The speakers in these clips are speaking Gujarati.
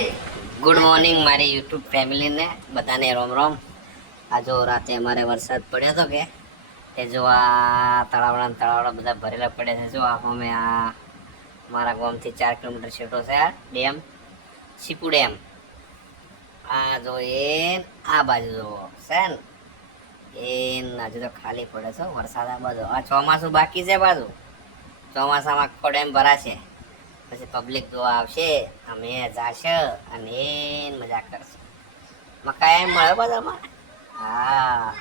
ગુડ મોર્નિંગ મારી યુટ્યુબ ફેમિલીને બધાને રોમ રોમ. આ જો રાતે અમારે વરસાદ પડ્યો હતો કે જો આ તળાવડા બધા ભરેલા પડ્યા છે. જો અમે આ મારા ગામથી 4 કિલોમીટર છેટો છે આ ડેમ, સીપુ ડેમ. આ જો આ બાજુ જો છે ને હજુ તો ખાલી પડે છે વરસાદ. આ બાજુ આ ચોમાસું બાકી છે. બાજુ ચોમાસામાં આખો ડેમ ભરાશે, પછી પબ્લિક જોવા આવશે, અમે જાશે અને મજા કરશે. મકાઈ મળે બધામાં. હા,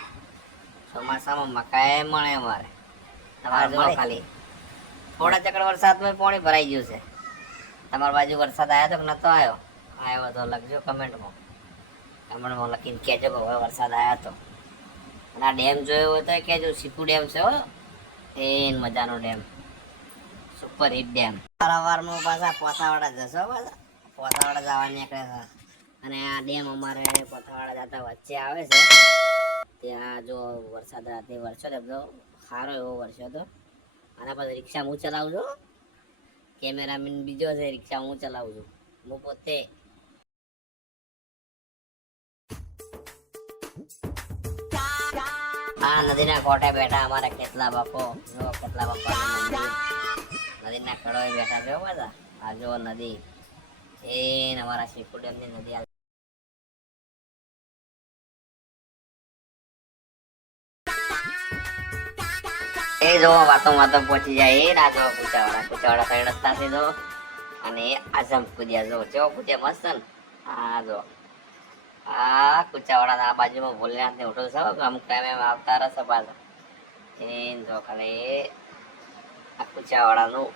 ચોમાસામાં મકાઈ મળે અમારે. તમારે જો ખાલી થોડા ચક્કર વરસાદમાં પાણી ભરાઈ ગયું છે. તમારી બાજુ વરસાદ આવ્યો તો કે નતો આવ્યો? આવ્યો તો લખજો કમેન્ટમાં લખીને કહેજો કે હવે વરસાદ આવ્યો તો. અને આ ડેમ જોયો હોય તો કહેજો. સીપુ ડેમ છે હો, એ મજાનો ડેમ, સુપર હિટ ડેમ. વારવારમાં પાછા પોથાવાડા જશો, પાછા પોથાવાડા જવા નીકળે છે. અને આ ડેમ અમારે પોથાવાડા જતા વચ્ચે આવે છે. ત્યાં જો વરસાદ રાતે વરસ્યો તો સારો એવો વરસ્યો હતો. આના પાસે રિક્ષા હું ચલાવું છું, કેમેરામેન બીજો છે, રિક્ષા હું ચલાવું છું, હું પોતે. આ નદીના કોઠે બેઠા અમારા કેટલા બાપો. જો કેટલા બાપા નદીના ખડોએ બેઠા છે બધા. આ જો નદી એ અમારા સીપુ ડેમની નદી. એ જો વાતો પહોંચી જાય. એ ના જો કુચાવાડા સાઈડ રસ્તા છે જો. અને આઝમ કુદિયા જો કેવો કુદિયા મસ્ત ને. આ જો આ કુચાવાડા આ બાજુમાં ભોલેનાથ ને હોટલ છે. અમુક ટાઈમે આવતા રહેશે પાછા. એ જો ખાલી આ કુચાવાડાનું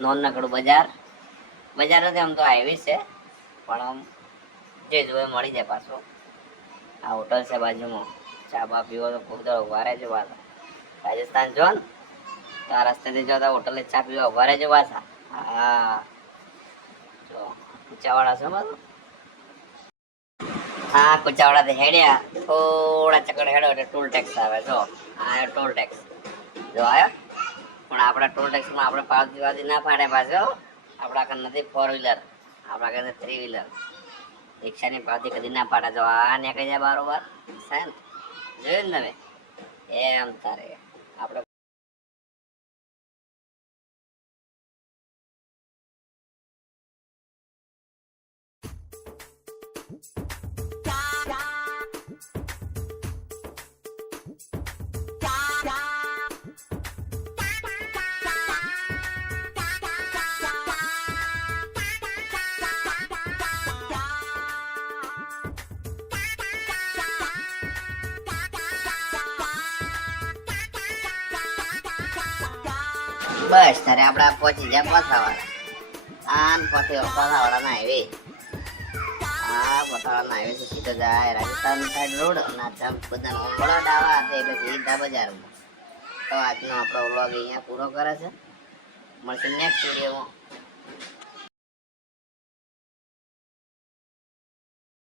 નોનકડું બજાર નથી, આમ તો હાઈવે છે, પણ આમ જે જોવે મળી જાય પાછું. આ હોટલ છે બાજુમાં. ચા બા પીવો તો ખૂબ દર ઉભા રહેજો પાછા. રાજસ્થાન જો ને તો આ રસ્તેથી જો તો હોટલે ચા પીવા ઉભા રહેજો પાછા. હા જો કુચાવાડા છે બધું. હા, કુચાવાડાથી હેડ્યા થોડા ચક્કર હેડો એટલે ટોલ ટેક્સ આવે. જો આ ટોલ ટેક્સ જો આવ્યો. પણ આપણે ટોલ ટેક્સમાં આપણે પાવતી ના પાડે પાછો. આપણા કાન નથી 4 વ્હીલર, આપણા કાન 3 વ્હીલર. રિક્ષાની પાવતી કદી ના પાડે. જો આ નીકળી જાય બારોબાર છે ને, જોયું ને તમે? એમ તારે આપણે બસ ત્યારે આપણે પહોંચી જાય પોથાવાડા. આન પોથાવાડા ના હાઈવે. આ પોથાવાડા હાઈવે થી સીધો જાય રાજસ્થાન સાઈડ રોડ. અને બધા ઓંબળો ડાવા તે એટલે સીધા બજારમાં. તો આજનો આપણો વ્લોગ અહીંયા પૂરો કરે છે. મળશે નેક્સ્ટ વિડીયોમાં.